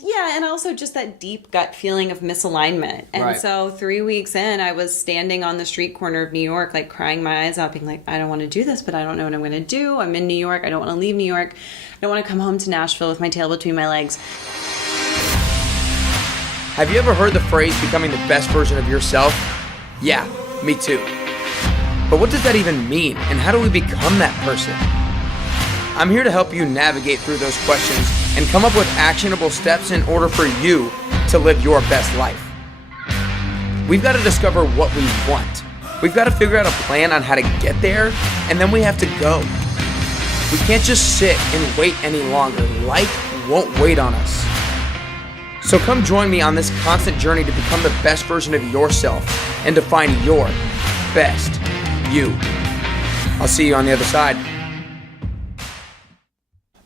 Yeah, and also just that deep gut feeling of misalignment. And Right. so 3 weeks in, I was standing on the street corner of New York, like crying my eyes out, being like, I don't want to do this, but I don't know what I'm going to do. I'm in New York. I don't want to leave New York. I don't want to come home to Nashville with my tail between my legs. Have you ever heard the phrase becoming the best version of yourself? Yeah, me too. But what does that even mean, and how do we become that person? I'm here to help you navigate through those questions and come up with actionable steps in order for you to live your best life. We've got to discover what we want. We've got to figure out a plan on how to get there, and then we have to go. We can't just sit and wait any longer. Life won't wait on us. So come join me on this constant journey to become the best version of yourself and to find your best you. I'll see you on the other side.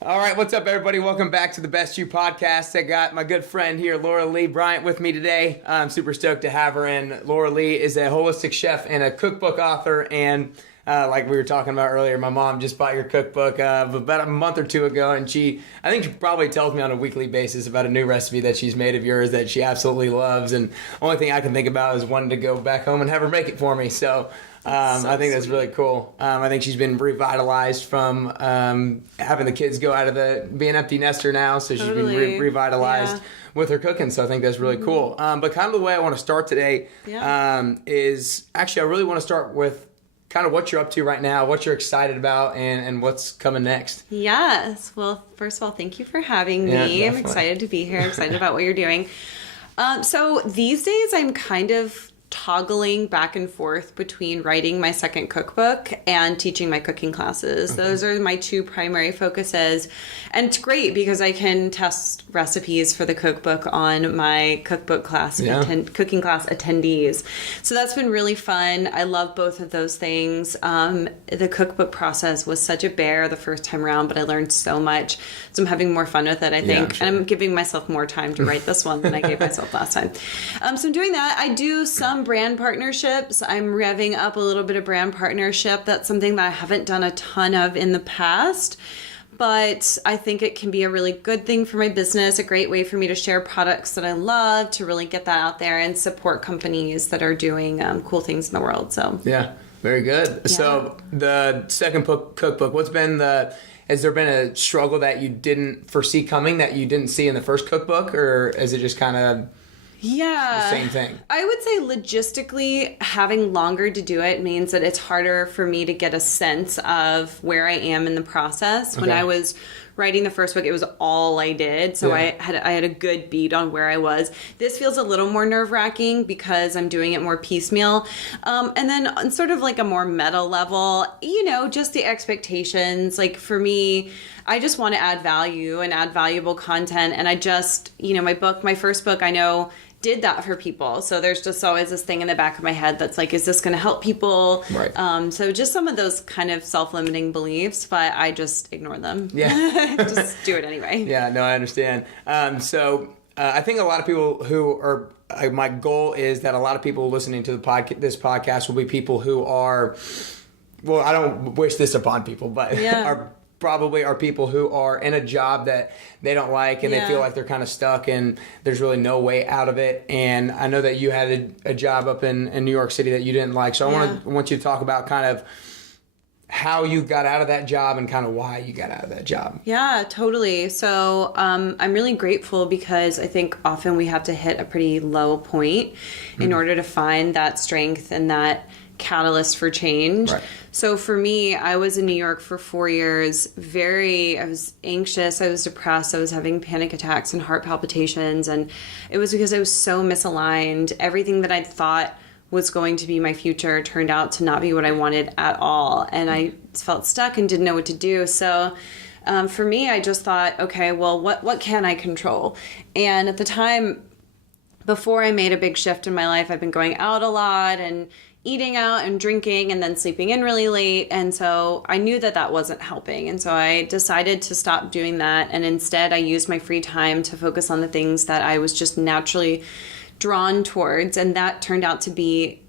All right, what's up, everybody? Welcome back to the Best You podcast. I got my good friend here, Laura Lee Bryant, with me today. I'm super stoked to have her in. Laura Lee is a holistic chef and a cookbook author, and like we were talking about earlier, my mom just bought your cookbook about a month or two ago, and I think she probably tells me on a weekly basis about a new recipe that she's made of yours that she absolutely loves, and the only thing I can think about is wanting to go back home and have her make it for me. So I think that's really cool. I think she's been revitalized from having the kids go out of be an empty nester now, so she's been revitalized with her cooking, so I think that's really cool. But kind of the way I want to start today is actually I really want to start with kind of what you're up to right now, what you're excited about, and what's coming next. Yes. Well, first of all, thank you for having me. Yeah, I'm excited to be here. I'm excited about what you're doing. So these days I'm kind of toggling back and forth between writing my second cookbook and teaching my cooking classes. Okay. Those are my two primary focuses. And it's great because I can test recipes for the cookbook on my cookbook class, cooking class attendees. So that's been really fun. I love both of those things. The cookbook process was such a bear the first time around, but I learned so much. So I'm having more fun with it, I think. Sure. And I'm giving myself more time to write this one than I gave myself last time. So I'm doing that. I do some brand partnerships. I'm revving up a little bit of brand partnership. That's something that I haven't done a ton of in the past, but I think it can be a really good thing for my business, a great way for me to share products that I love, to really get that out there and support companies that are doing cool things in the world. So yeah, very good. Yeah. So the second cookbook, has there been a struggle that you didn't foresee coming that you didn't see in the first cookbook, or is it just kind of the same thing? I would say logistically, having longer to do it means that it's harder for me to get a sense of where I am in the process. When I was writing the first book, it was all I did. So I had a good beat on where I was. This feels a little more nerve-wracking because I'm doing it more piecemeal. And then on sort of like a more meta level, just the expectations. Like for me, I just want to add value and add valuable content. And I just, my first book, I know did that for people. So there's just always this thing in the back of my head that's like, is this going to help people? Right. So just some of those kind of self-limiting beliefs, but I just ignore them. Yeah. Just do it anyway. Yeah, no, I understand. So I think a lot of people who are, my goal is that a lot of people listening to this podcast will be people who are, well, I don't wish this upon people, but probably are people who are in a job that they don't like and they feel like they're kind of stuck and there's really no way out of it. And I know that you had a job up in New York City that you didn't like. So I want you to talk about kind of how you got out of that job and kind of why you got out of that job. Yeah, totally. So I'm really grateful because I think often we have to hit a pretty low point in order to find that strength and that catalyst for change. Right. So for me, I was in New York for 4 years. I was anxious. I was depressed. I was having panic attacks and heart palpitations. And it was because I was so misaligned. Everything that I thought was going to be my future turned out to not be what I wanted at all. And I felt stuck and didn't know what to do. So for me, I just thought, okay, well, what can I control? And at the time, before I made a big shift in my life, I've been going out a lot and eating out and drinking and then sleeping in really late. And so I knew that wasn't helping. And so I decided to stop doing that. And instead I used my free time to focus on the things that I was just naturally drawn towards, and that turned out to be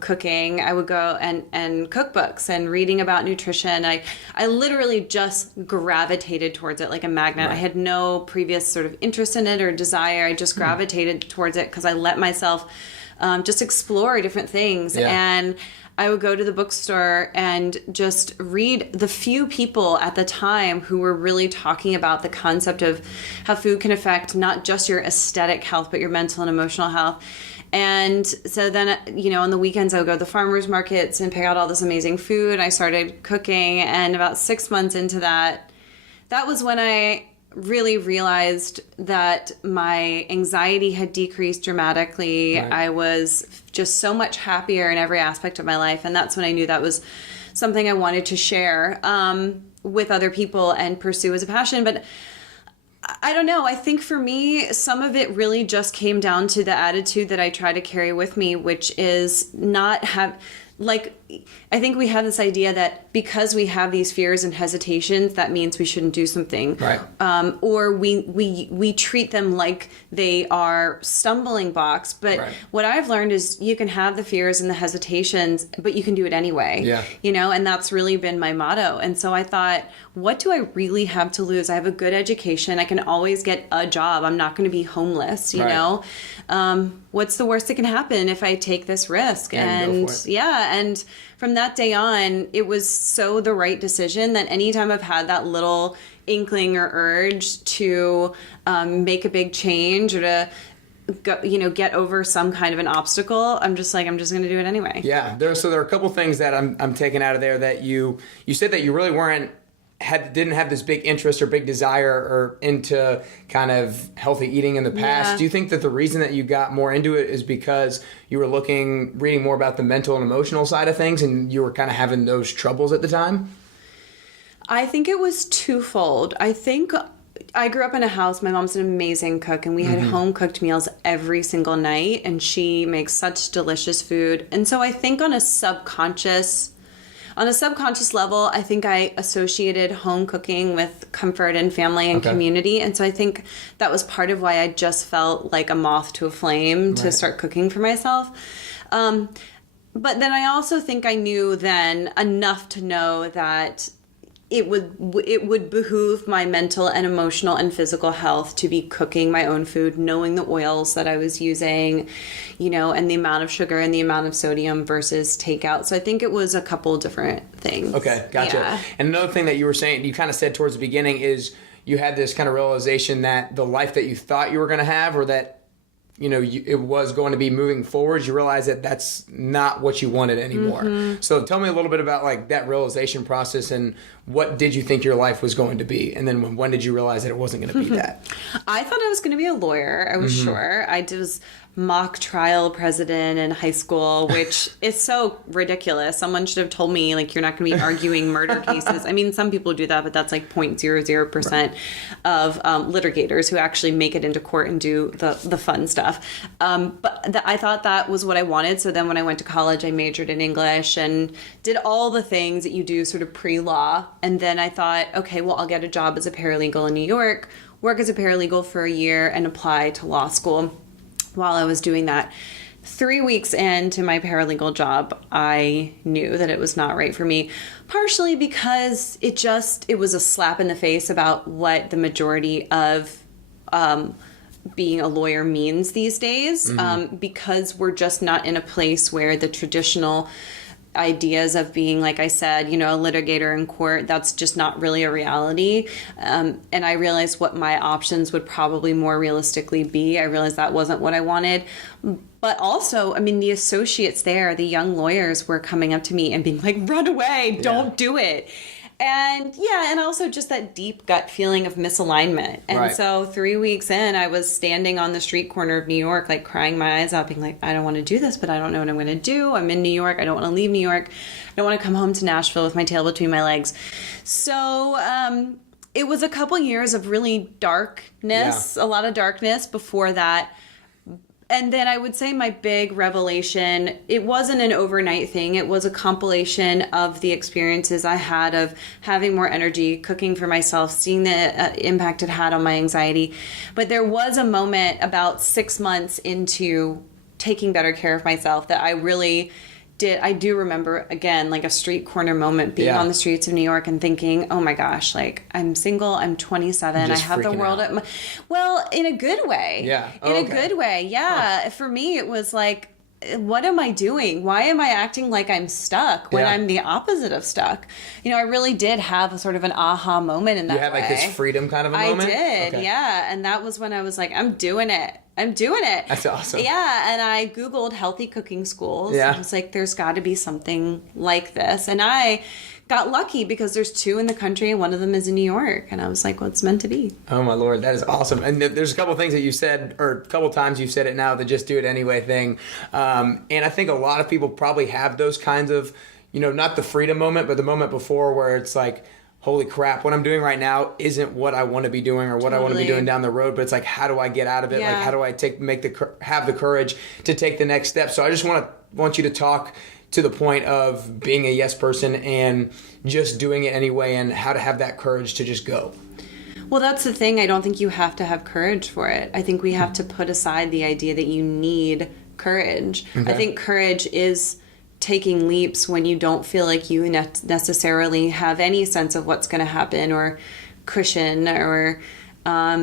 cooking. I would go and cookbooks and reading about nutrition. I literally just gravitated towards it like a magnet. Right. I had no previous sort of interest in it or desire. I just gravitated towards it because I let myself just explore different things. Yeah. And I would go to the bookstore and just read the few people at the time who were really talking about the concept of how food can affect not just your aesthetic health, but your mental and emotional health. And so then, on the weekends, I would go to the farmers markets and pick out all this amazing food. I started cooking, and about 6 months into that was when I really realized that my anxiety had decreased dramatically. Right. I was just so much happier in every aspect of my life. And that's when I knew that was something I wanted to share with other people and pursue as a passion. But I don't know. I think for me, some of it really just came down to the attitude that I try to carry with me, which is not have... I think we have this idea that because we have these fears and hesitations, that means we shouldn't do something. Right. Or we treat them like they are stumbling blocks. But Right. what I've learned is you can have the fears and the hesitations, but you can do it anyway. Yeah. And that's really been my motto. And so I thought, what do I really have to lose? I have a good education. I can always get a job. I'm not going to be homeless, you Right. know? What's the worst that can happen if I take this risk? And go for it. And from that day on, it was so the right decision that anytime I've had that little inkling or urge to make a big change or to go, get over some kind of an obstacle, I'm just going to do it anyway. Yeah. There are a couple things that I'm taking out of there that you said that you really didn't have this big interest or big desire or into kind of healthy eating in the past. Yeah. Do you think that the reason that you got more into it is because you were reading more about the mental and emotional side of things and you were kind of having those troubles at the time? I think it was twofold. I think I grew up in a house. My mom's an amazing cook, and we had home cooked meals every single night, and she makes such delicious food. And so I think on a subconscious level, I think I associated home cooking with comfort and family and community. And so I think that was part of why I just felt like a moth to a flame to start cooking for myself. But then I also think I knew then enough to know that it would behoove my mental and emotional and physical health to be cooking my own food, knowing the oils that I was using, and the amount of sugar and the amount of sodium versus takeout. So I think it was a couple different things. Okay, gotcha. Yeah. And another thing that you were saying, you kind of said towards the beginning, is you had this kind of realization that the life that you thought you were going to have, or that it was going to be moving forward, you realize that that's not what you wanted anymore. Mm-hmm. So tell me a little bit about like that realization process and what did you think your life was going to be? And then when did you realize that it wasn't going to be that? I thought I was going to be a lawyer. I was sure. I was mock trial president in high school, which is so ridiculous. Someone should have told me, like, you're not going to be arguing murder cases. I mean, some people do that, but that's like 0.00% of litigators who actually make it into court and do the fun stuff. But I thought that was what I wanted. So then when I went to college, I majored in English and did all the things that you do sort of pre-law. And then I thought, okay, well, I'll get a job as a paralegal in New York, work as a paralegal for a year, and apply to law school. While I was doing that, 3 weeks into my paralegal job, I knew that it was not right for me, partially because it was a slap in the face about what the majority of being a lawyer means these days, because we're just not in a place where the traditional ideas of being, like I said, a litigator in court, that's just not really a reality. And I realized what my options would probably more realistically be. I realized that wasn't what I wanted. But also, I mean, the associates there, the young lawyers were coming up to me and being like, run away, don't do it. And and also just that deep gut feeling of misalignment. And so 3 weeks in, I was standing on the street corner of New York, like crying my eyes out, being like, I don't want to do this, but I don't know what I'm going to do. I'm in New York. I don't want to leave New York. I don't want to come home to Nashville with my tail between my legs. So it was a couple years of really darkness, a lot of darkness before that. And then I would say my big revelation, it wasn't an overnight thing. It was a compilation of the experiences I had of having more energy, cooking for myself, seeing the impact it had on my anxiety. But there was a moment about 6 months into taking better care of myself that I really did. I do remember, again, like a street corner moment, being on the streets of New York and thinking, oh my gosh, like I'm single, I'm 27, I have the world at my, well, in a good way. Yeah. In a good way. Yeah. Huh. For me, it was like, what am I doing? Why am I acting like I'm stuck when I'm the opposite of stuck? You know, I really did have a sort of an aha moment in that way. You had like this freedom kind of a moment? I did, yeah. And that was when I was like, I'm doing it. That's awesome. Yeah, and I Googled healthy cooking schools. Yeah. I was like, there's got to be something like this. And I got lucky because there's 2 in the country and one of them is in New York. And I was like, well, it's meant to be. Oh, my Lord. That is awesome. And there's a couple things that you said, or a couple times you've said it now, the just do it anyway thing. And I think a lot of people probably have those kinds of, you know, not the freedom moment, but the moment before where it's like, holy crap, what I'm doing right now isn't what I want to be doing or what I want to be doing down the road. But it's like, how do I get out of it? Like, how do I have the courage to take the next step? So I just want you to talk to the point of being a yes person and just doing it anyway, and how to have that courage to just go. Well, that's the thing. I don't think you have to have courage for it. I think we have to put aside the idea that you need courage. Okay. I think courage is taking leaps when you don't feel like you necessarily have any sense of what's going to happen or cushion or I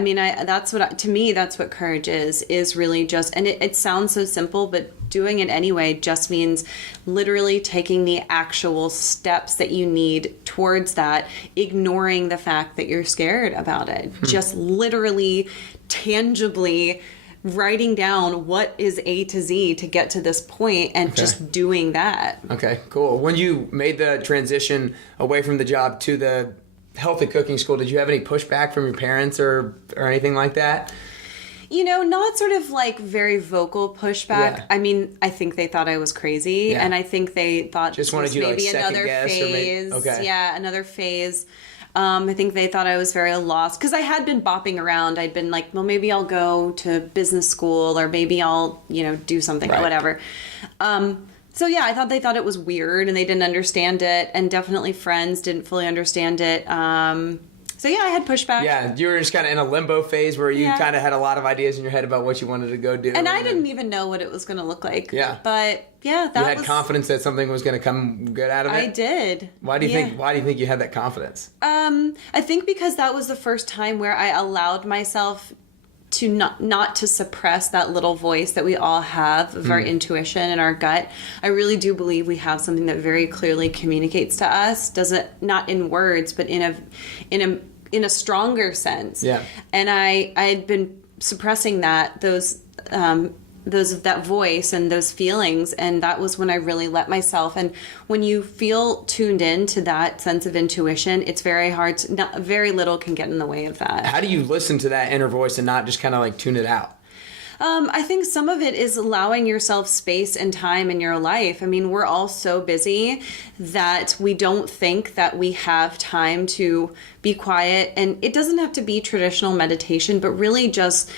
mean, to me that's what courage is really just, and it sounds so simple, but doing it anyway just means literally taking the actual steps that you need towards that, ignoring the fact that you're scared about it. Just literally tangibly writing down what is A to Z to get to this point and just doing that. Okay, cool. When you made the transition away from the job to the healthy cooking school, did you have any pushback from your parents or anything like that? You know, not sort of like very vocal pushback. Yeah. I mean, I think they thought I was crazy, and I think they thought just wanted you to maybe like another phase. Another phase. I think they thought I was very lost because I had been bopping around. I'd been like, well, maybe I'll go to business school or maybe I'll, do something or whatever. So yeah, I thought they thought it was weird and they didn't understand it, and definitely friends didn't fully understand it. So yeah, I had pushback. Yeah, you were just kind of in a limbo phase where you kind of had a lot of ideas in your head about what you wanted to go do. And I didn't even know what it was going to look like. Yeah. But yeah, you had confidence that something was going to come good out of it? I did. Why do you think you had that confidence? I think because that was the first time where I allowed myself to not to suppress that little voice that we all have of our intuition and our gut. I really do believe we have something that very clearly communicates to us, doesn't, not in words, but in a stronger sense. Yeah. And I had been suppressing that that voice and those feelings, and that was when I really let myself. And when you feel tuned in to that sense of intuition, it's very hard very little can get in the way of that. How do you listen to that inner voice and not just kind of like tune it out? I think some of it is allowing yourself space and time in your life. I mean, we're all so busy that we don't think that we have time to be quiet. And it doesn't have to be traditional meditation, but really just,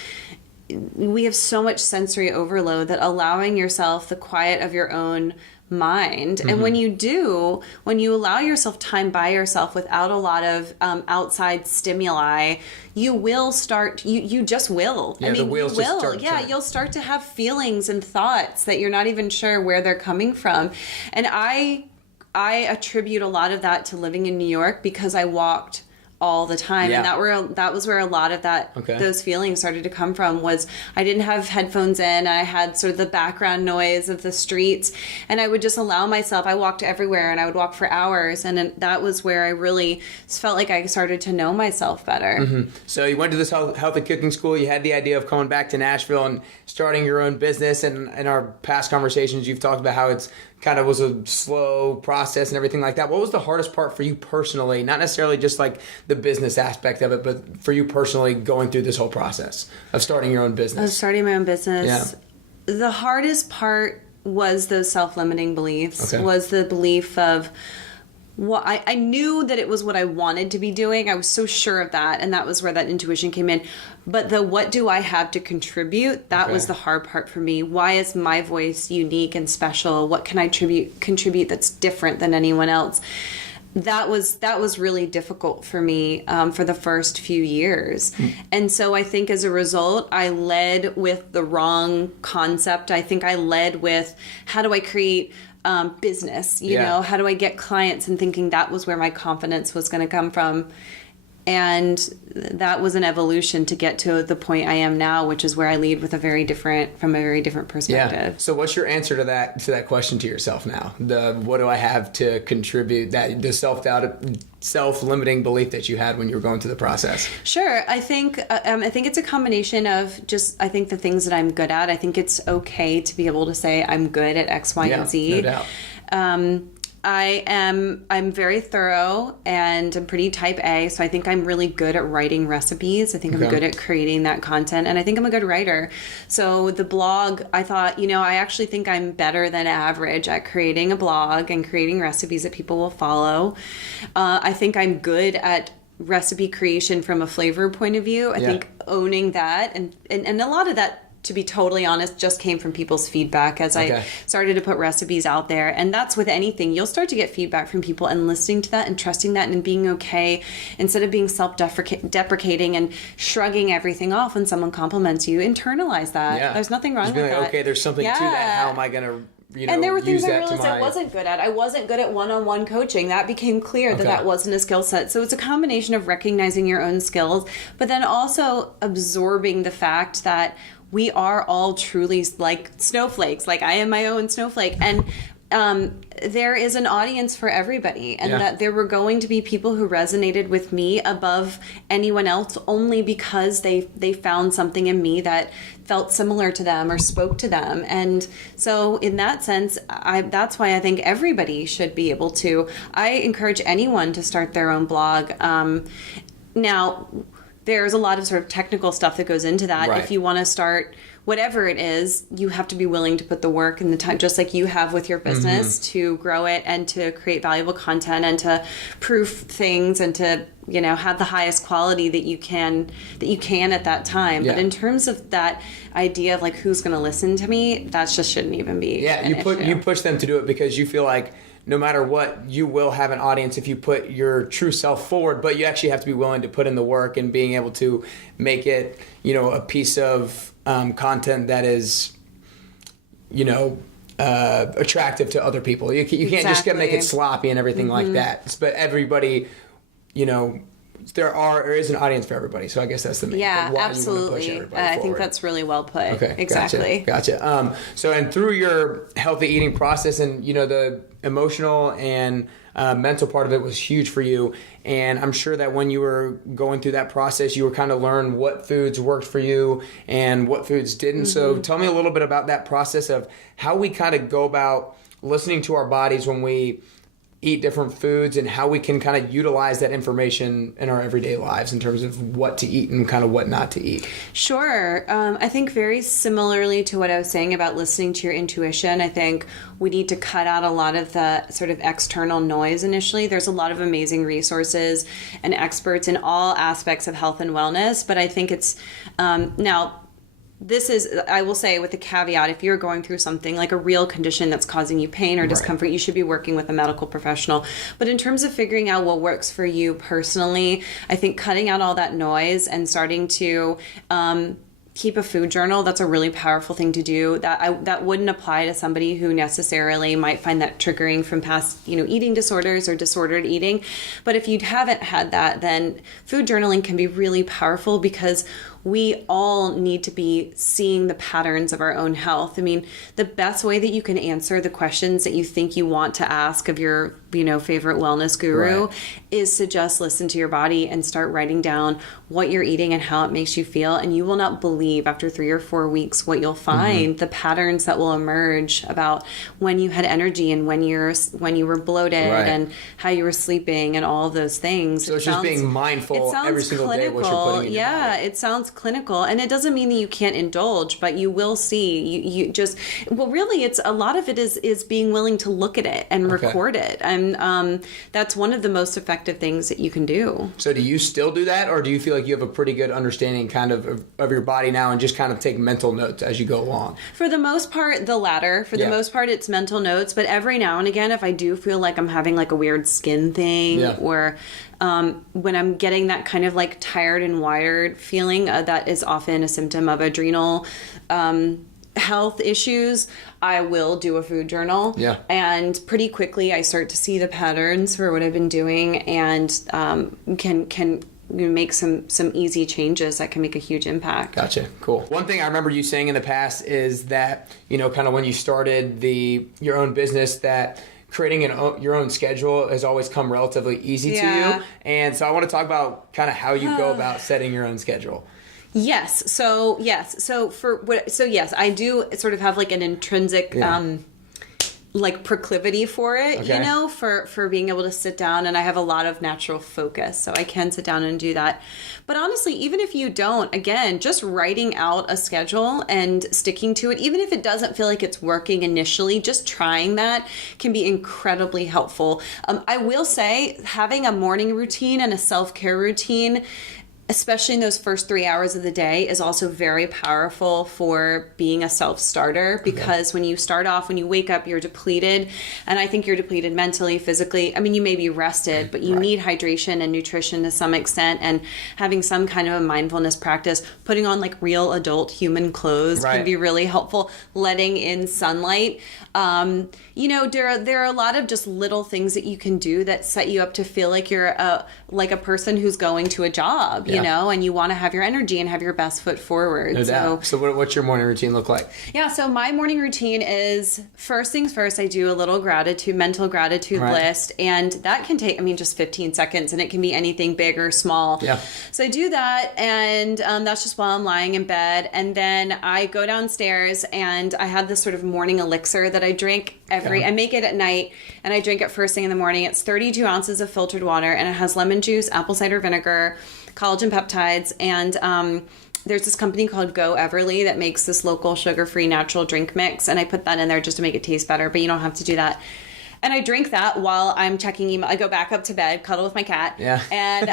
we have so much sensory overload that allowing yourself the quiet of your own mind. And when you allow yourself time by yourself without a lot of outside stimuli, you will start, you just will. Yeah, I mean, the wheels just start. Yeah, you'll start to have feelings and thoughts that you're not even sure where they're coming from. And I attribute a lot of that to living in New York because I walked all the time. Yeah. And that was where a lot of those feelings started to come from. Was I didn't have headphones in. I had sort of the background noise of the streets, and I would just allow myself. I walked everywhere, and I would walk for hours, and that was where I really felt like I started to know myself better. Mm-hmm. So you went to this healthy cooking school. You had the idea of coming back to Nashville and starting your own business. And in our past conversations, you've talked about how it's kind of was a slow process and everything like that. What was the hardest part for you personally? Not necessarily just like the business aspect of it, but for you personally going through this whole process of starting your own business? Of starting my own business. Yeah. The hardest part was those self-limiting beliefs, was the belief of, well, I knew that it was what I wanted to be doing. I was so sure of that. And that was where that intuition came in. But the what do I have to contribute? That was the hard part for me. Why is my voice unique and special? What can I contribute that's different than anyone else? That was really difficult for me for the first few years. And so I think as a result, I led with the wrong concept. I think I led with, how do I create business? You know, how do I get clients? And thinking that was where my confidence was going to come from. And that was an evolution to get to the point I am now, which is where I lead with from a very different perspective. Yeah. So what's your answer to that question to yourself now? What do I have to contribute? The self-doubt, self-limiting belief that you had when you were going through the process? Sure. I think it's a combination of just, I think the things that I'm good at. I think it's okay to be able to say I'm good at X, Y, and Z. No doubt. I'm very thorough and I'm pretty type A, so I think I'm really good at writing recipes. I think I'm good at creating that content, and I think I'm a good writer. So the blog, I thought, I actually think I'm better than average at creating a blog and creating recipes that people will follow. I think I'm good at recipe creation from a flavor point of view. I think owning that and a lot of that, to be totally honest, just came from people's feedback as I started to put recipes out there. And that's with anything. You'll start to get feedback from people, and listening to that and trusting that and being okay, instead of being self-deprecating and shrugging everything off when someone compliments you. Internalize that. Yeah. There's nothing wrong with that. Okay, there's something to that. How am I going to... and there were things I realized I wasn't good at. I wasn't good at one-on-one coaching. That became clear that wasn't a skill set. So it's a combination of recognizing your own skills, but then also absorbing the fact that we are all truly like snowflakes. Like I am my own snowflake. And there is an audience for everybody, and that there were going to be people who resonated with me above anyone else only because they found something in me that felt similar to them or spoke to them. And so in that sense, that's why I think everybody should be able to. I encourage anyone to start their own blog. Now, there's a lot of sort of technical stuff that goes into that. If you want to start whatever it is, you have to be willing to put the work and the time, just like you have with your business, to grow it and to create valuable content and to proof things and to, have the highest quality that you can at that time. But in terms of that idea of like, who's going to listen to me, that just shouldn't even be. Yeah, you push them to do it because you feel like no matter what, you will have an audience if you put your true self forward, but you actually have to be willing to put in the work and being able to make it, a piece of content that is, attractive to other people. You can't just make it sloppy and everything like that. But everybody, there is an audience for everybody. So I guess that's the main thing. Why absolutely. You want to push I think that's really well put. Okay, exactly. Gotcha. So, and through your healthy eating process, and the emotional and mental part of it was huge for you. And I'm sure that when you were going through that process, you were kind of learn what foods worked for you and what foods didn't. So tell me a little bit about that process of how we kind of go about listening to our bodies when we eat different foods, and how we can kind of utilize that information in our everyday lives in terms of what to eat and kind of what not to eat. Sure. I think very similarly to what I was saying about listening to your intuition, I think we need to cut out a lot of the sort of external noise initially. There's a lot of amazing resources and experts in all aspects of health and wellness, but I think it's now, this is, I will say with a caveat, if you're going through something like a real condition that's causing you pain or discomfort, you should be working with a medical professional. But in terms of figuring out what works for you personally, I think cutting out all that noise and starting to keep a food journal, that's a really powerful thing to do. That wouldn't apply to somebody who necessarily might find that triggering from past, eating disorders or disordered eating. But if you haven't had that, then food journaling can be really powerful because we all need to be seeing the patterns of our own health. I mean, the best way that you can answer the questions that you think you want to ask of your, favorite wellness guru is to just listen to your body and start writing down what you're eating and how it makes you feel. And you will not believe after 3 or 4 weeks what you'll find, the patterns that will emerge about when you had energy and when you were bloated and how you were sleeping and all of those things. So it's just being mindful every single day of what you're putting in your body. It sounds clinical, and it doesn't mean that you can't indulge, but you will see, you just, well, really, it's a lot of it is being willing to look at it and record it. And that's one of the most effective things that you can do. So do you still do that, or do you feel like you have a pretty good understanding kind of your body now and just kind of take mental notes as you go along? For the most part, the latter. For the most part, it's mental notes, but every now and again, if I do feel like I'm having like a weird skin thing, or when I'm getting that kind of like tired and wired feeling, that is often a symptom of adrenal health issues, I will do a food journal. And pretty quickly I start to see the patterns for what I've been doing, and can make some easy changes that can make a huge impact. Gotcha. Cool. One thing I remember you saying in the past is that, you know, kind of when you started your own business, that creating your own schedule has always come relatively easy to you. And so I want to talk about kind of how you go about setting your own schedule. Yes. So yes, I do sort of have like an intrinsic like proclivity for it, you know, for being able to sit down, and I have a lot of natural focus, so I can sit down and do that. But honestly, even if you don't, again, just writing out a schedule and sticking to it, even if it doesn't feel like it's working initially, just trying that can be incredibly helpful. I will say having a morning routine and a self-care routine, especially in those first 3 hours of the day, is also very powerful for being a self-starter, because when you start off, when you wake up, you're depleted. And I think you're depleted mentally, physically. I mean, you may be rested, but you need hydration and nutrition to some extent, and having some kind of a mindfulness practice, putting on like real adult human clothes can be really helpful. Letting in sunlight. You know, there are a lot of just little things that you can do that set you up to feel like you're a person who's going to a job, you know, and you want to have your energy and have your best foot forward. No doubt. So what's your morning routine look like? Yeah, so my morning routine is, first things first, I do a little mental gratitude list, and that can take, just 15 seconds, and it can be anything big or small. So I do that, and that's just while I'm lying in bed, and then I go downstairs, and I have this sort of morning elixir that I drink I make it at night, and I drink it first thing in the morning. It's 32 ounces of filtered water, and it has lemon juice, apple cider vinegar, collagen peptides, and there's this company called Go Everly that makes this local sugar-free natural drink mix, and I put that in there just to make it taste better, but you don't have to do that. And I drink that while I'm checking email. I go back up to bed, cuddle with my cat, and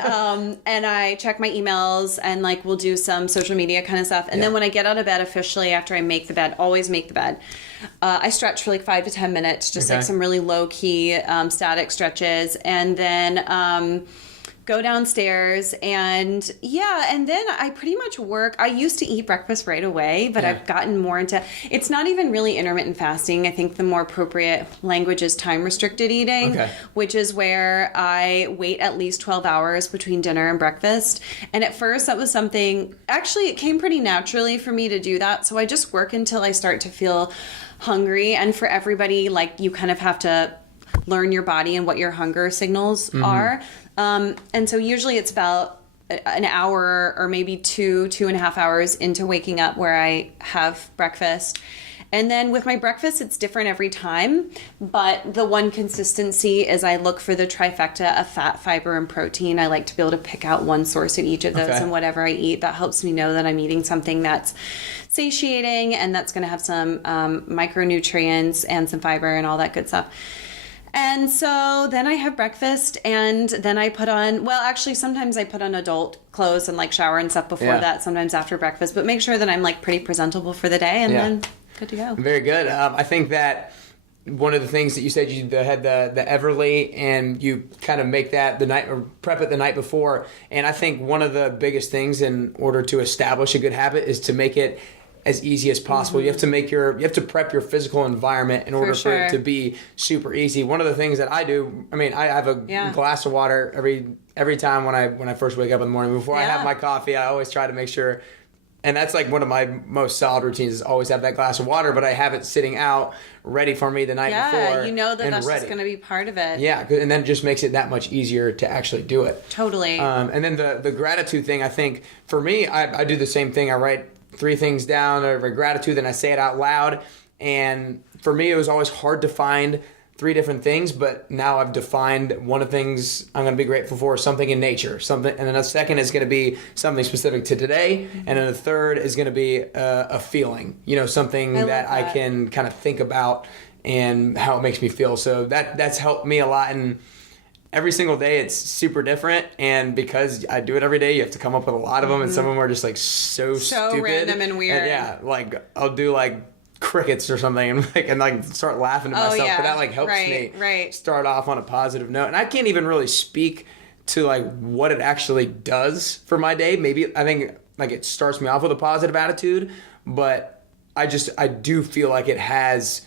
I check my emails, and like we'll do some social media kind of stuff. And then when I get out of bed officially, after I make the bed, always make the bed, I stretch for like 5 to 10 minutes, just like some really low key static stretches, and then go downstairs, and then I pretty much work. I used to eat breakfast right away, but I've gotten more into, it's not even really intermittent fasting. I think the more appropriate language is time restricted eating, which is where I wait at least 12 hours between dinner and breakfast. And at first that was something, actually it came pretty naturally for me to do that. So I just work until I start to feel hungry. And for everybody, like, you kind of have to learn your body and what your hunger signals are. And so usually it's about an hour or maybe 2.5 hours into waking up where I have breakfast. And then with my breakfast, it's different every time. But the one consistency is I look for the trifecta of fat, fiber, and protein. I like to be able to pick out one source of each of those. And whatever I eat, that helps me know that I'm eating something that's satiating and that's going to have some micronutrients and some fiber and all that good stuff. And so then I have breakfast, and then I put on, sometimes I put on adult clothes and like shower and stuff before that, sometimes after breakfast, but make sure that I'm like pretty presentable for the day, and then good to go. Very good. I think that one of the things that you said, you had the Everly, and you kind of make that the night, or prep it the night before. And I think one of the biggest things in order to establish a good habit is to make it as easy as possible. You have to prep your physical environment in order for it to be super easy. One of the things that I do, I have a glass of water every time when I first wake up in the morning. Before I have my coffee, I always try to make sure, and that's like one of my most solid routines, is always have that glass of water, but I have it sitting out ready for me the night before. Yeah, you know that's just going to be part of it. Yeah, and then it just makes it that much easier to actually do it. Totally. And then the gratitude thing, I think, for me, I do the same thing. I write 3 things down of gratitude, and I say it out loud. And for me, it was always hard to find 3 different things, but now I've defined one of the things I'm going to be grateful for, something in nature, something, and then a second is going to be something specific to today, and then a third is going to be a feeling, something that I can kind of think about and how it makes me feel. So that's helped me a lot, and every single day it's super different, and because I do it every day, you have to come up with a lot of them, and some of them are just like so stupid, random and weird. And like I'll do like crickets or something and start laughing to myself, but that helps me start off on a positive note. And I can't even really speak to what it actually does for my day. Maybe I think it starts me off with a positive attitude, but I do feel like it has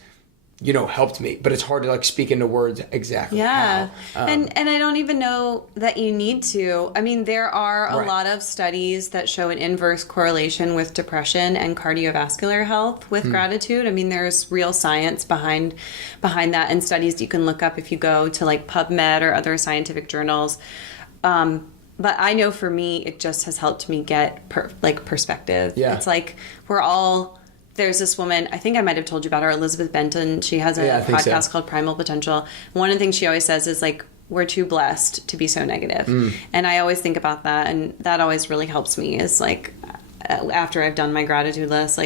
helped me, but it's hard to speak into words exactly how. And I don't even know that you need to. I mean, there are a lot of studies that show an inverse correlation with depression and cardiovascular health with gratitude. I mean, there's real science behind that, and studies you can look up if you go to PubMed or other scientific journals. But I know for me, it just has helped me get perspective. Yeah. It's there's this woman, I think I might have told you about her, Elizabeth Benton. She has a podcast called Primal Potential. One of the things she always says is we're too blessed to be so negative. And I always think about that, and that always really helps me is after I've done my gratitude list,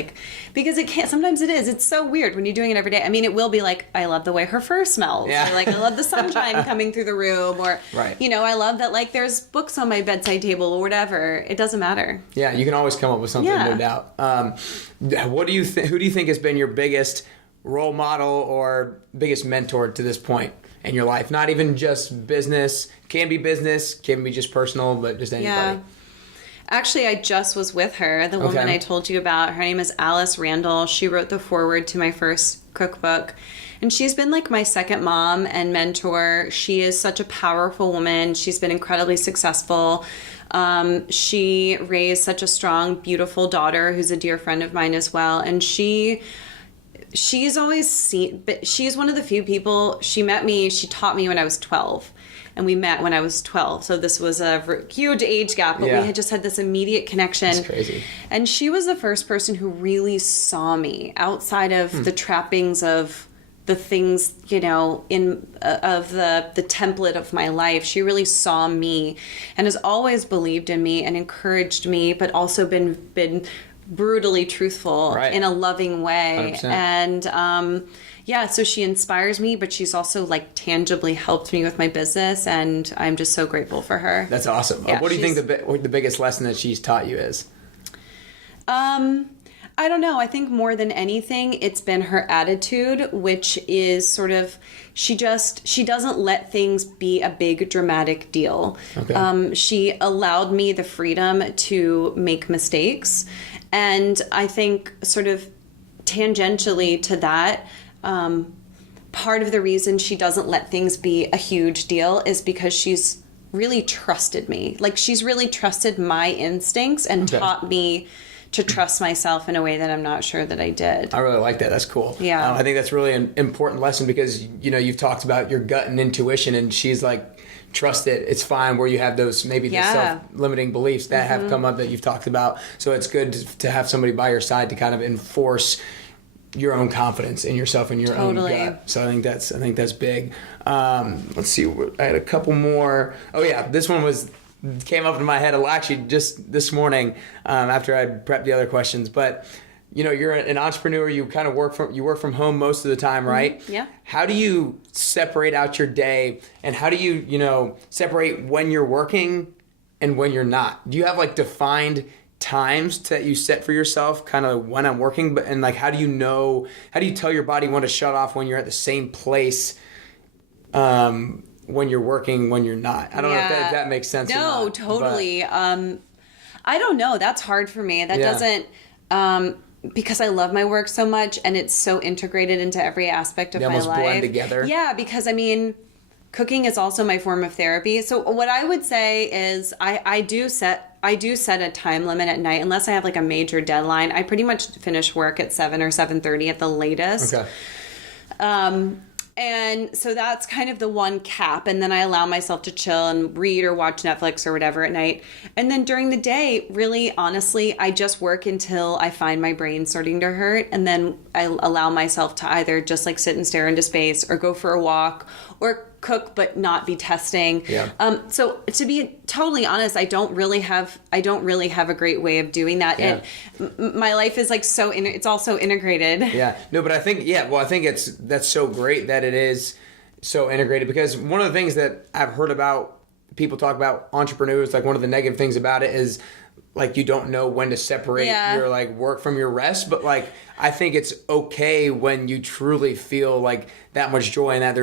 because sometimes it's so weird when you're doing it every day. I mean, it will be I love the way her fur smells. Yeah. Or I love the sunshine coming through the room, or, I love that there's books on my bedside table or whatever. It doesn't matter. Yeah. You can always come up with something, no doubt. Who do you think has been your biggest role model or biggest mentor to this point in your life? Not even just business, can be just personal, but just anybody. Yeah. Actually, I just was with her, the woman I told you about. Her name is Alice Randall. She wrote the foreword to my first cookbook. And she's been my second mom and mentor. She is such a powerful woman. She's been incredibly successful. She raised such a strong, beautiful daughter who's a dear friend of mine as well. And she's always seen, but she's one of the few people, she taught me when I was 12. And we met when I was 12. So this was a huge age gap, but we had just had this immediate connection. That's crazy. And she was the first person who really saw me outside of the trappings of the things, of the template of my life. She really saw me and has always believed in me and encouraged me, but also been brutally truthful in a loving way. 100%. And, so she inspires me, but she's also tangibly helped me with my business, and I'm just so grateful for her. That's awesome. Yeah, what do you think the biggest lesson that she's taught you is? I don't know. I think more than anything, it's been her attitude, which is sort of, she doesn't let things be a big dramatic deal. Okay. She allowed me the freedom to make mistakes. And I think sort of tangentially to that, part of the reason she doesn't let things be a huge deal is because she's really trusted me. She's really trusted my instincts and taught me to trust myself in a way that I'm not sure that I did. I really like that. That's cool. Yeah. I think that's really an important lesson because, you've talked about your gut and intuition, and she's trust it. It's fine, where you have those maybe the self-limiting beliefs that have come up that you've talked about. So it's good to have somebody by your side to kind of enforce your own confidence in yourself and your own gut. So I think that's big. Let's see. I had a couple more. Oh yeah, this one came up in my head actually just this morning after I prepped the other questions. But you're an entrepreneur. You kind of work from home most of the time, right? Yeah. How do you separate out your day, and how do you separate when you're working and when you're not? Do you have defined times that you set for yourself, kind of when I'm working, and how do you tell your body when to shut off when you're at the same place when you're working, when you're not? I don't know if that makes sense. No, or not, totally. I don't know. That's hard for me. That doesn't, because I love my work so much and it's so integrated into every aspect of my life. They almost blend together. Yeah, because cooking is also my form of therapy. So what I would say is I do set a time limit at night unless I have a major deadline. I pretty much finish work at 7 or 7:30 at the latest. Okay. And so that's kind of the one cap. And then I allow myself to chill and read or watch Netflix or whatever at night. And then during the day, really, honestly, I just work until I find my brain starting to hurt. And then I allow myself to either just like sit and stare into space or go for a walk or cook but not be testing. Yeah. So to be totally honest, I don't really have a great way of doing that. Yeah. My life is like it's all so integrated. Yeah. No, but I think that's so great that it is so integrated, because one of the things that I've heard about people talk about entrepreneurs, like one of the negative things about it is like you don't know when to separate your like work from your rest. But like I think it's okay when you truly feel like that much joy and that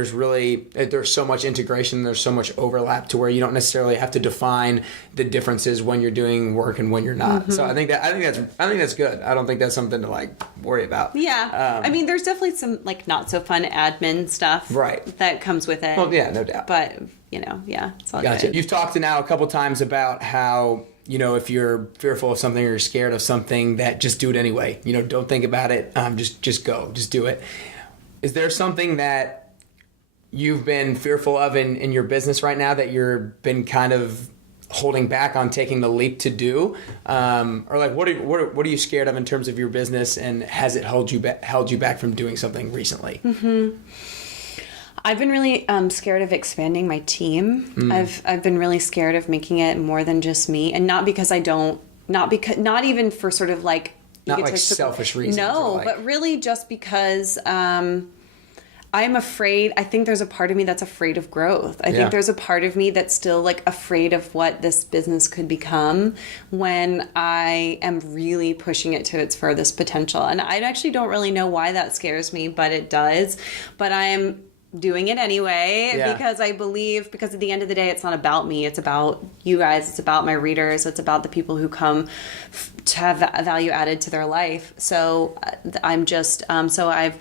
there's so much integration, there's so much overlap to where you don't necessarily have to define the differences when you're doing work and when you're not. Mm-hmm. So I think that's good. I don't think that's something to like worry about. Yeah. I mean, there's definitely some like not so fun admin stuff that comes with it. Well, yeah, no doubt. But it's all Gotcha. good. You've talked now a couple times about how, if you're fearful of something or you're scared of something, that just do it anyway. Don't think about it. Just go. Just do it. Is there something that you've been fearful of in your business right now that you've been kind of holding back on taking the leap to do? Or like what are you scared of in terms of your business, and has it held you back from doing something recently? Mm-hmm. I've been really scared of expanding my team. I've been really scared of making it more than just me, and not even for sort of like not like selfish reasons. No, but really just because I'm afraid. I think there's a part of me that's afraid of growth. I think there's a part of me that's still like afraid of what this business could become when I am really pushing it to its furthest potential. And I actually don't really know why that scares me, but it does. But I am doing it anyway because I believe, because at the end of the day, it's not about me. It's about you guys. It's about my readers. It's about the people who come to have value added to their life. So I'm just, I've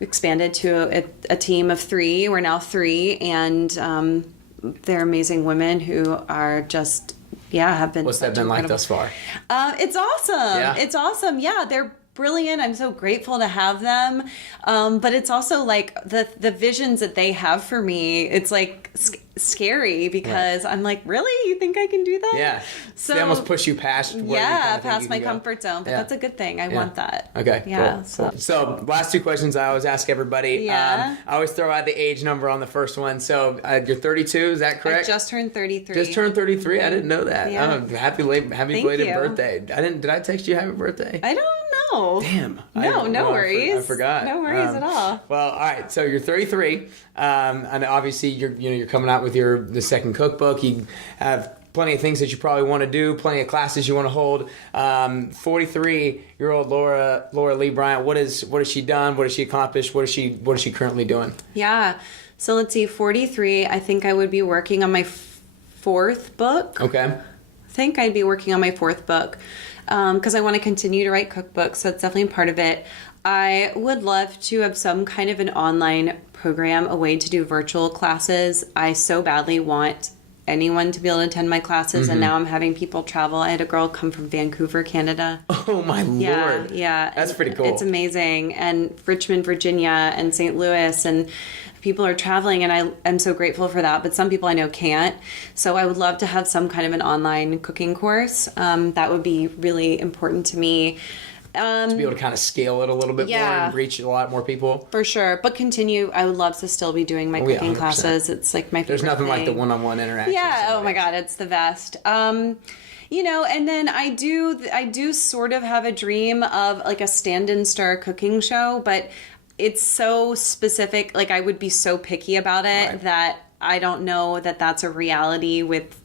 expanded to a team of 3. We're now 3, and they're amazing women who are just, have been. What's that been like thus far? It's awesome. Yeah. It's awesome. Yeah, they're brilliant. I'm so grateful to have them. But it's also like the visions that they have for me, it's like scary because I'm like, really? You think I can do that? Yeah. So they almost push you past where past my comfort zone. But that's a good thing. I want that. Okay. Yeah. Cool. So last 2 questions I always ask everybody. Yeah. I always throw out the age number on the first one. So you're 32, is that correct? I just turned 33. Just turned 33? I didn't know that. Yeah. Happy belated birthday. Did I text you happy birthday? I don't know. Damn. No worries. I forgot. No worries at all. Well, all right. So you're 33, and obviously you're coming out with the second cookbook. You have plenty of things that you probably want to do, plenty of classes you want to hold. 43-year-old Laura Lee Bryant. What has she done? What has she accomplished? What is she currently doing? Yeah. So let's see. 43. I think I would be working on my 4th book. Okay. I think I'd be working on my 4th book. Because I want to continue to write cookbooks, so it's definitely part of it. I would love to have some kind of an online program, a way to do virtual classes. I so badly want anyone to be able to attend my classes, and now I'm having people travel. I had a girl come from Vancouver, Canada. Oh my Lord. Yeah. That's pretty cool. It's amazing. And Richmond, Virginia, and St. Louis, and people are traveling, and I'm so grateful for that. But some people I know can't. So I would love to have some kind of an online cooking course. That would be really important to me. To be able to kind of scale it a little bit more and reach a lot more people. For sure. But continue. I would love to still be doing my cooking classes. It's like my favorite There's nothing thing. like the one-on-one interaction. Yeah. Oh my God. It's the best. And then I do sort of have a dream of like a stand-in star cooking show, but it's so specific. Like I would be so picky about it that I don't know that that's a reality with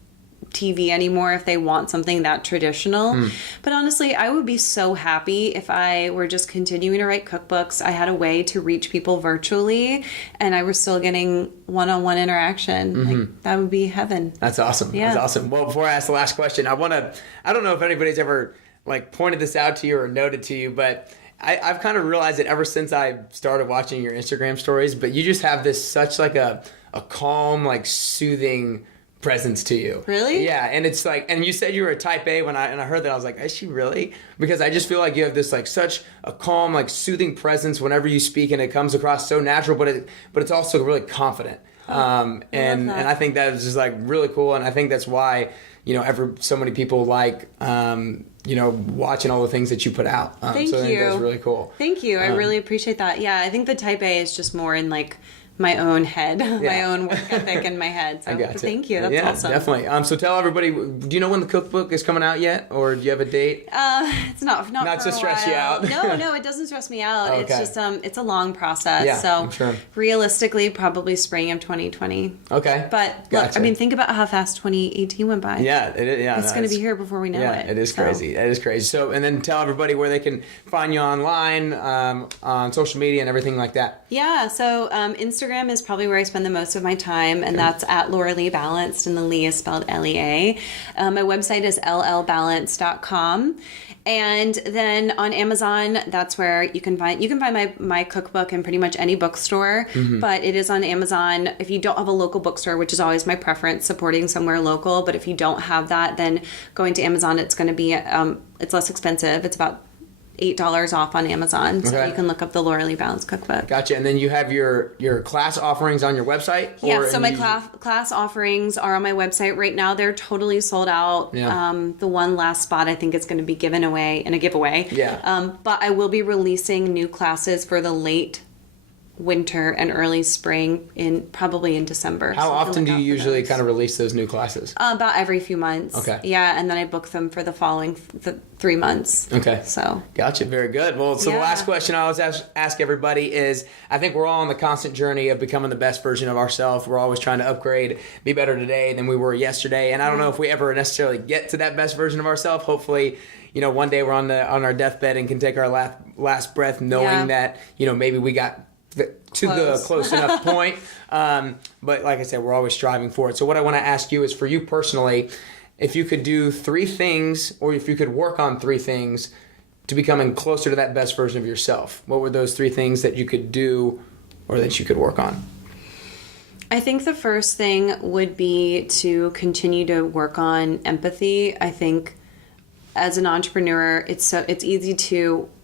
TV anymore if they want something that traditional. But honestly, I would be so happy if I were just continuing to write cookbooks. I had a way to reach people virtually and I was still getting one-on-one interaction. Like, that would be heaven. That's awesome. Yeah. That's awesome. Well, before I ask the last question, I don't know if anybody's ever like pointed this out to you or noted to you, but I've kind of realized it ever since I started watching your Instagram stories, but you just have such like a calm, like soothing presence to you. Really? Yeah, and it's like, and you said you were a type A. When I heard that, I was like, is she really? Because I just feel like you have this like such a calm, like soothing presence whenever you speak, and it comes across so natural, but it's also really confident. And I think that is just like really cool, and I think that's why so many people like watching all the things that you put out. Thank so I think you. that's really cool. Thank you. I really appreciate that. Yeah, I think the type A is just more in like my own head, my own work ethic in my head. So I gotcha. Thank you. That's awesome. Definitely. So tell everybody, do you know when the cookbook is coming out yet, or do you have a date? It's not to stress you out. No, it doesn't stress me out. Okay. It's just it's a long process. Yeah, so I'm sure. Realistically, probably spring of 2020. Okay. But look, Gotcha. I mean, think about how fast 2018 went by. Yeah, it is. Yeah, it's going to be here before we know it. It is crazy. It is crazy. So, and then tell everybody where they can find you online, on social media and everything like that. Yeah, so Instagram is probably where I spend the most of my time, and that's at Laura Lea Balanced, and the Lea is spelled Lea. My website is llbalance.com. And then on Amazon, that's where you can find my cookbook in pretty much any bookstore, but it is on Amazon. If you don't have a local bookstore, which is always my preference, supporting somewhere local, but if you don't have that, then going to Amazon, it's going to be it's less expensive. It's about $8 off on Amazon, so you can look up the Laura Lea Balanced Cookbook. Gotcha. And then you have your class offerings on your website? Yeah, so my class offerings are on my website right now. They're totally sold out. Yeah. The one last spot I think is going to be given away in a giveaway. Yeah. But I will be releasing new classes for the late winter and early spring probably in December. How often do you usually kind of release those new classes? About every few months. Okay. Yeah, and then I book them for the following 3 months. Okay. So. Gotcha. Very good. Well, so the last question I always ask everybody is, I think we're all on the constant journey of becoming the best version of ourselves. We're always trying to upgrade, be better today than we were yesterday. And I don't know if we ever necessarily get to that best version of ourselves. Hopefully, one day we're on our deathbed and can take our last breath knowing that, maybe we got to the close enough point. But like I said, we're always striving for it. So what I want to ask you is, for you personally, if you could do 3 things, or if you could work on 3 things to becoming closer to that best version of yourself, what were those 3 things that you could do or that you could work on? I think the first thing would be to continue to work on empathy. I think as an entrepreneur, it's easy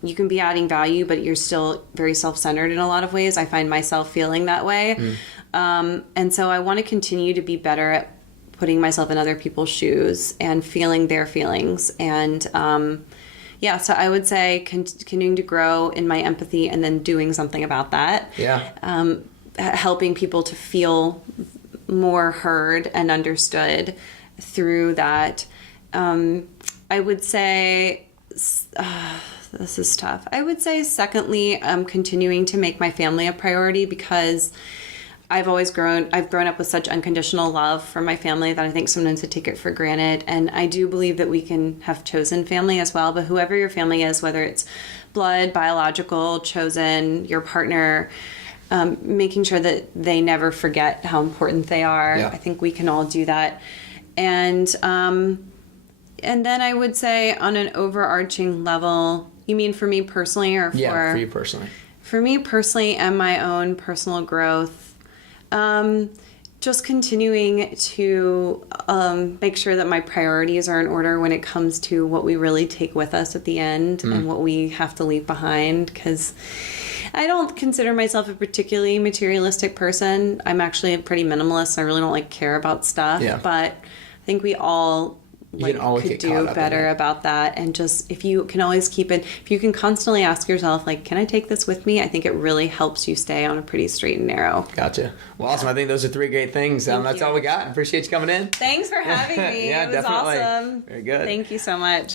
you can be adding value, but you're still very self-centered in a lot of ways. I find myself feeling that way. And so I want to continue to be better at putting myself in other people's shoes and feeling their feelings. And so I would say continuing to grow in my empathy and then doing something about that. Yeah. Helping people to feel more heard and understood through that. I would say, this is tough. I would say, secondly, continuing to make my family a priority, because I've grown up with such unconditional love from my family that I think sometimes I take it for granted. And I do believe that we can have chosen family as well, but whoever your family is, whether it's blood, biological, chosen, your partner, making sure that they never forget how important they are. Yeah. I think we can all do that. And then I would say, on an overarching level, you mean for me personally, or for... Yeah, for you personally. For me personally and my own personal growth, just continuing to make sure that my priorities are in order when it comes to what we really take with us at the end and what we have to leave behind, because I don't consider myself a particularly materialistic person. I'm actually a pretty minimalist. I really don't care about stuff, but I think we all could do better about that. And just, if you can always if you can constantly ask yourself, can I take this with me? I think it really helps you stay on a pretty straight and narrow. Gotcha. Well, awesome. I think those are 3 great things. That's all we got. Appreciate you coming in. Thanks for having me. Yeah, it was definitely. awesome. Very good. Thank you so much.